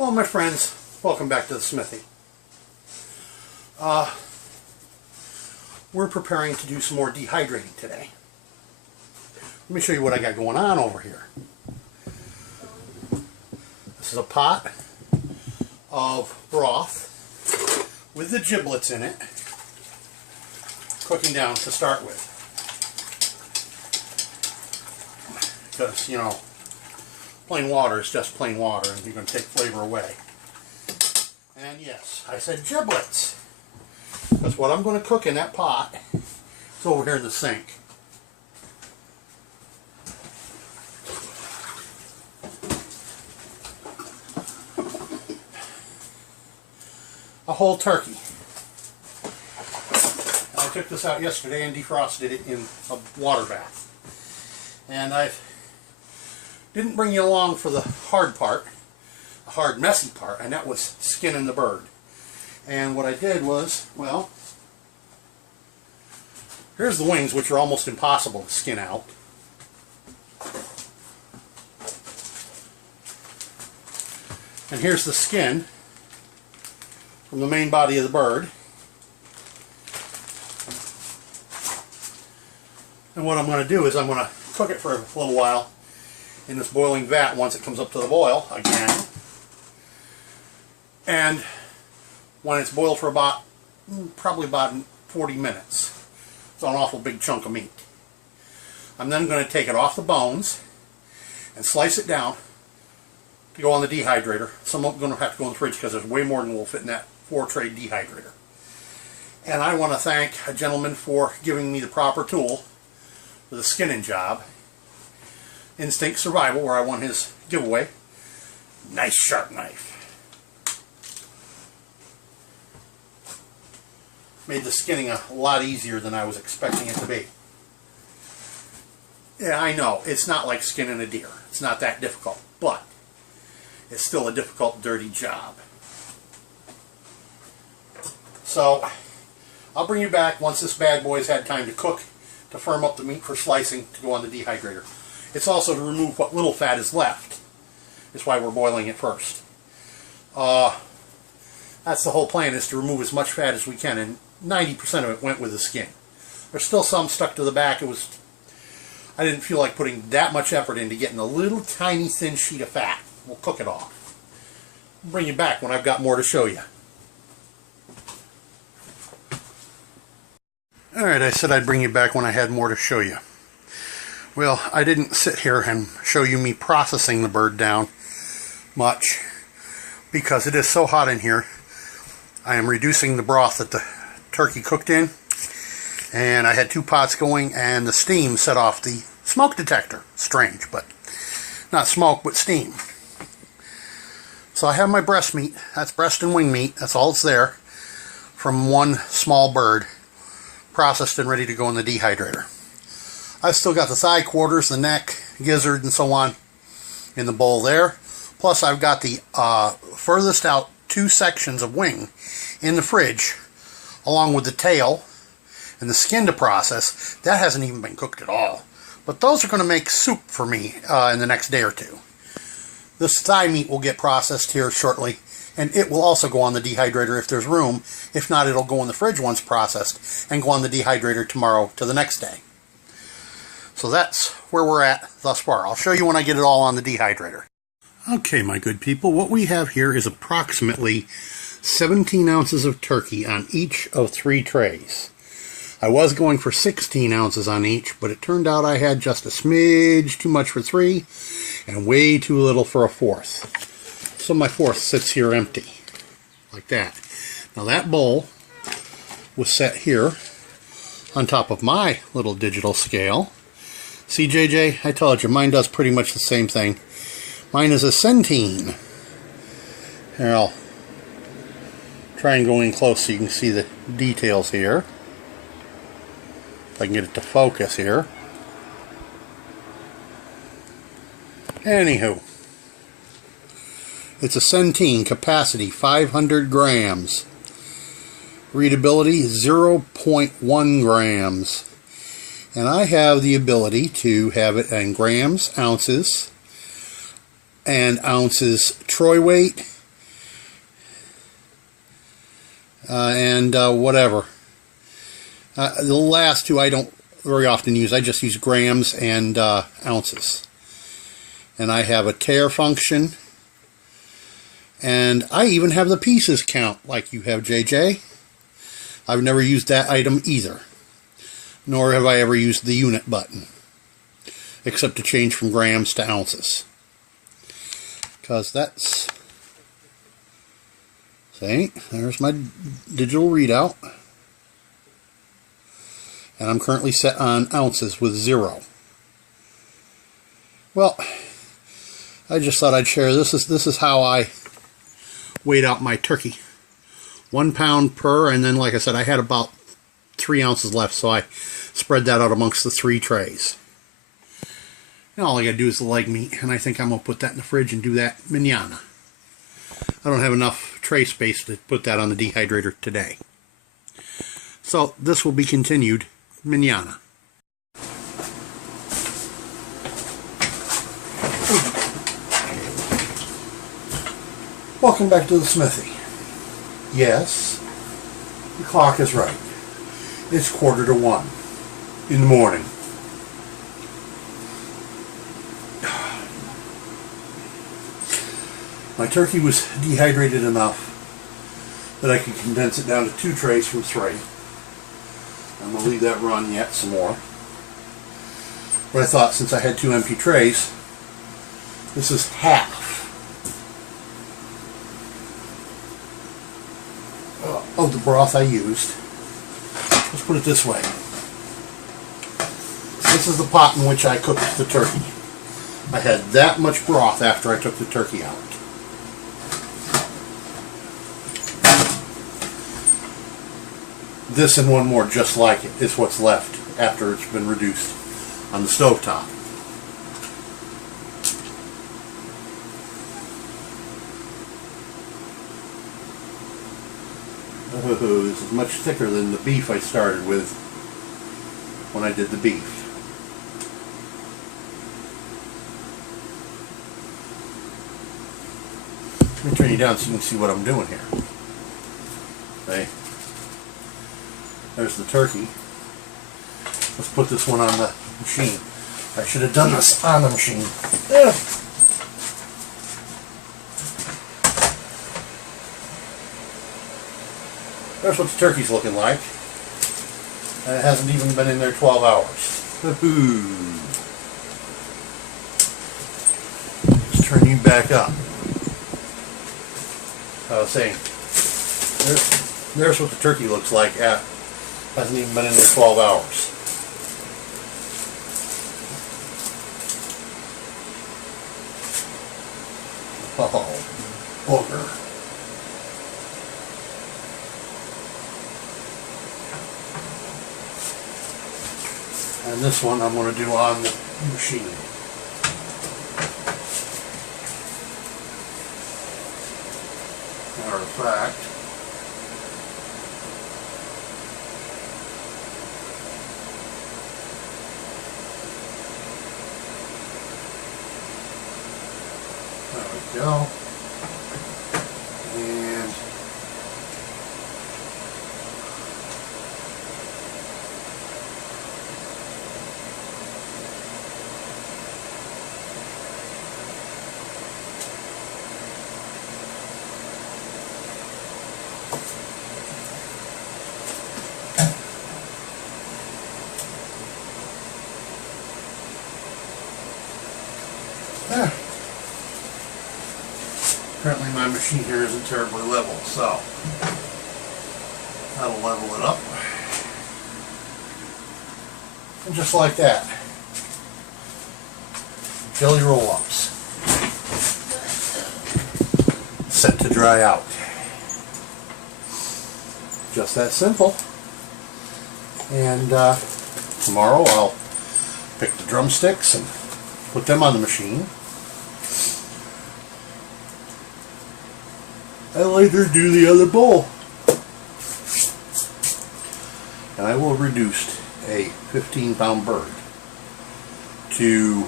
Well, my friends, welcome back to the smithy. We're preparing to do some more dehydrating today. Let me show you what I got going on over here. This is a pot of broth with the giblets in it, cooking down to start with. Because, you know, plain water is just plain water, and you're going to take flavor away. And yes, I said giblets. That's what I'm going to cook in that pot. It's over here in the sink. A whole turkey. I took this out yesterday and defrosted it in a water bath. And I didn't bring you along for the hard part, the hard messy part, and that was skinning the bird. And what I did was, well, here's the wings, which are almost impossible to skin out. And here's the skin from the main body of the bird. And what I'm going to do is I'm going to cook it for a little while in this boiling vat once it comes up to the boil again. And when it's boiled for probably about 40 minutes. It's an awful big chunk of meat. I'm then going to take it off the bones and slice it down to go on the dehydrator. Some of them are going to have to go in the fridge because there's way more than will fit in that 4-tray dehydrator. And I want to thank a gentleman for giving me the proper tool for the skinning job. Instinct Survival, where I won his giveaway. Nice sharp knife. Made the skinning a lot easier than I was expecting it to be. Yeah, I know, it's not like skinning a deer. It's not that difficult, but it's still a difficult, dirty job. So, I'll bring you back once this bad boy's had time to cook, to firm up the meat for slicing, to go on the dehydrator. It's also to remove what little fat is left. That's why we're boiling it first. That's the whole plan, is to remove as much fat as we can, and 90% of it went with the skin. There's still some stuck to the back. I didn't feel like putting that much effort into getting a little tiny thin sheet of fat. We'll cook it off. I'll bring you back when I've got more to show you. Alright, I said I'd bring you back when I had more to show you. Well, I didn't sit here and show you me processing the bird down much because it is so hot in here. I am reducing the broth that the turkey cooked in, and I had 2 pots going, and the steam set off the smoke detector. Strange, but not smoke, but steam. So I have my breast meat. That's breast and wing meat. That's all it's there from one small bird, processed and ready to go in the dehydrator. I've still got the thigh quarters, the neck, gizzard, and so on in the bowl there. Plus I've got the furthest out 2 sections of wing in the fridge, along with the tail and the skin to process. That hasn't even been cooked at all. But those are going to make soup for me in the next day or two. This thigh meat will get processed here shortly, and it will also go on the dehydrator if there's room. If not, it'll go in the fridge once processed and go on the dehydrator tomorrow to the next day. So that's where we're at thus far. I'll show you when I get it all on the dehydrator. Okay, my good people, what we have here is approximately 17 ounces of turkey on each of 3 trays. I was going for 16 ounces on each, but it turned out I had just a smidge too much for 3 and way too little for a 4th. So my 4th sits here empty, like that. Now that bowl was set here on top of my little digital scale. See, JJ, I told you, mine does pretty much the same thing. Mine is a centene. Here, I'll try and go in close so you can see the details here. If I can get it to focus here. Anywho, it's a centene, capacity 500 grams. Readability 0.1 grams. And I have the ability to have it in grams, ounces, and ounces troy weight, and whatever. The last two I don't very often use. I just use grams and ounces. And I have a tare function. And I even have the pieces count like you have, JJ. I've never used that item either. Nor have I ever used the unit button. Except to change from grams to ounces. Because that's... See, there's my digital readout. And I'm currently set on ounces with 0. Well, I just thought I'd share this is how I weighed out my turkey. 1 pound per, and then like I said, I had about 3 ounces left, so I spread that out amongst the 3 trays. And all I gotta do is the leg meat, and I think I'm gonna put that in the fridge and do that mañana. I don't have enough tray space to put that on the dehydrator today. So this will be continued mañana. Welcome back to the smithy. Yes, the clock is right. It's 1:45 in the morning. My turkey was dehydrated enough that I could condense it down to 2 trays from 3. I'm going to leave that run yet some more. But I thought since I had 2 empty trays, this is half of the broth I used. Let's put it this way. This is the pot in which I cooked the turkey. I had that much broth after I took the turkey out. This and one more just like it is what's left after it's been reduced on the stovetop. Oh, this is much thicker than the beef I started with when I did the beef. Let me turn you down so you can see what I'm doing here. Okay. There's the turkey. Let's put this one on the machine. I should have done this on the machine. Yeah. There's what the turkey's looking like. And it hasn't even been in there 12 hours. Let's turn you back up. I was saying, there's what the turkey looks like. Hasn't even been in there 12 hours. Oh, booger. And this one I'm going to do on the machine. Matter of fact, there we go. And apparently my machine here isn't terribly level, so that'll level it up. And just like that, jelly roll-ups set to dry out. Just that simple. And tomorrow I'll pick the drumsticks and put them on the machine. I later do the other bowl. And I will have reduced a 15-pound bird to,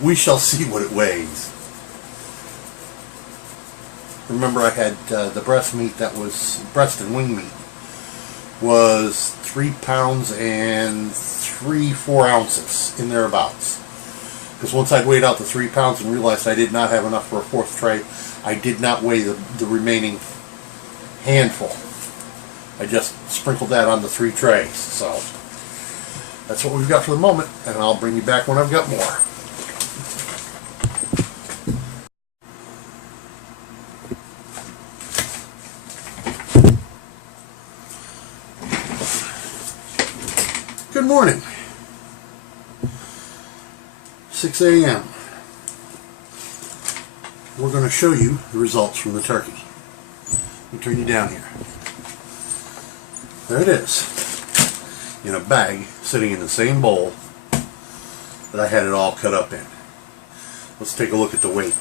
we shall see what it weighs. remember I had the breast meat that was, breast and wing meat, was 3 pounds and 3/4 ounces, in thereabouts. Because once I'd weighed out the 3 pounds and realized I did not have enough for a 4th tray, I did not weigh the remaining handful. I just sprinkled that on the 3 trays. So that's what we've got for the moment, and I'll bring you back when I've got more. Good morning. 6 a.m. We're going to show you the results from the turkey. Let me turn you down here. There it is, in a bag sitting in the same bowl that I had it all cut up in. Let's take a look at the weight.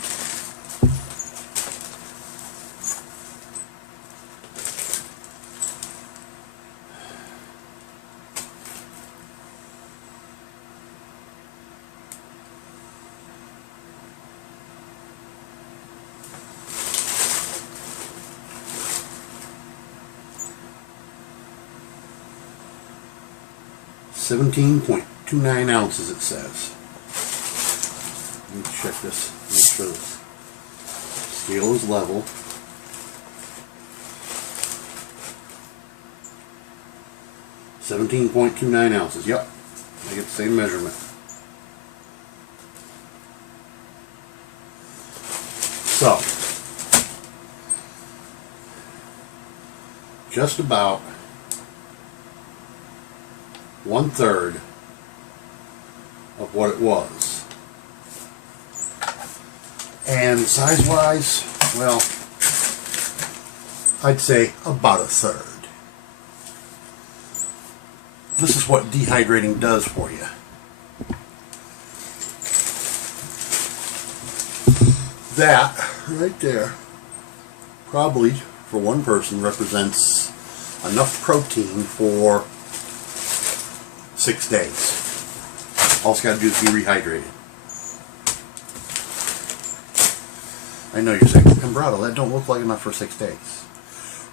.29 ounces it says. Let me check this, make sure this scale is level. .29 ounces, yep. I get the same measurement. So, just about 1/3 of what it was. And size-wise, well, I'd say about 1/3. This is what dehydrating does for you. That right there probably for one person represents enough protein for 6 days. All it's got to do is be rehydrated. I know you're saying, Embrato, that don't look like enough for 6 days.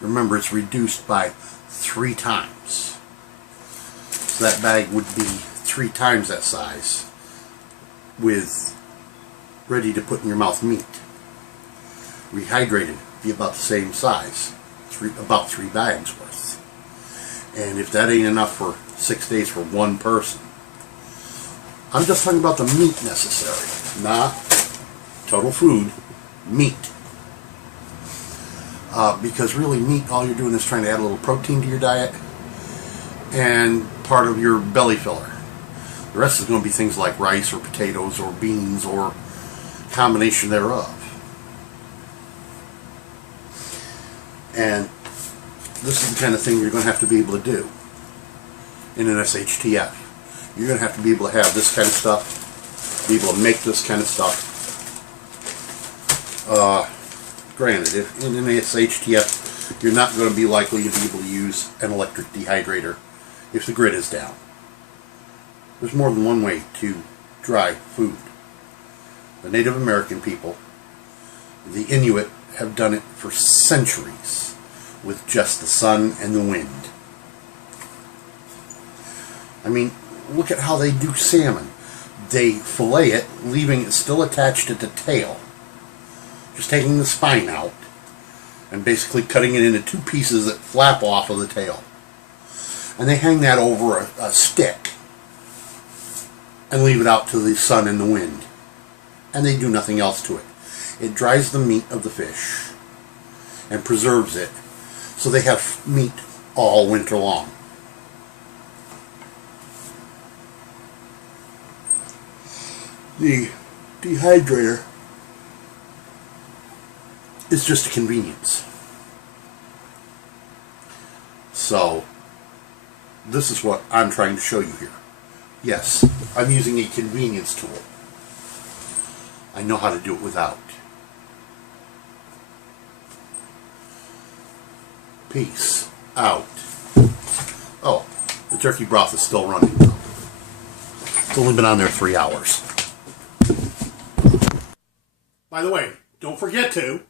Remember, it's reduced by 3 times. So that bag would be 3 times that size with ready to put in your mouth meat. Rehydrated be about the same size, about 3 bags worth. And if that ain't enough for 6 days for one person, I'm just talking about the meat necessary, not total food, meat. Because really meat, all you're doing is trying to add a little protein to your diet and part of your belly filler. The rest is going to be things like rice or potatoes or beans or combination thereof. And this is the kind of thing you're going to have to be able to do in an SHTF. You're going to have to be able to have this kind of stuff, be able to make this kind of stuff. Granted, if in an SHTF, you're not going to be likely to be able to use an electric dehydrator if the grid is down. There's more than one way to dry food. The Native American people, the Inuit, have done it for centuries with just the sun and the wind. I mean, look at how they do salmon. They fillet it, leaving it still attached at the tail. Just taking the spine out and basically cutting it into 2 pieces that flap off of the tail. And they hang that over a stick and leave it out to the sun and the wind. And they do nothing else to it. It dries the meat of the fish and preserves it so they have meat all winter long. The dehydrator is just a convenience. So, this is what I'm trying to show you here. Yes, I'm using a convenience tool. I know how to do it without. Peace out. Oh, the turkey broth is still running. It's only been on there 3 hours. By the way, don't forget to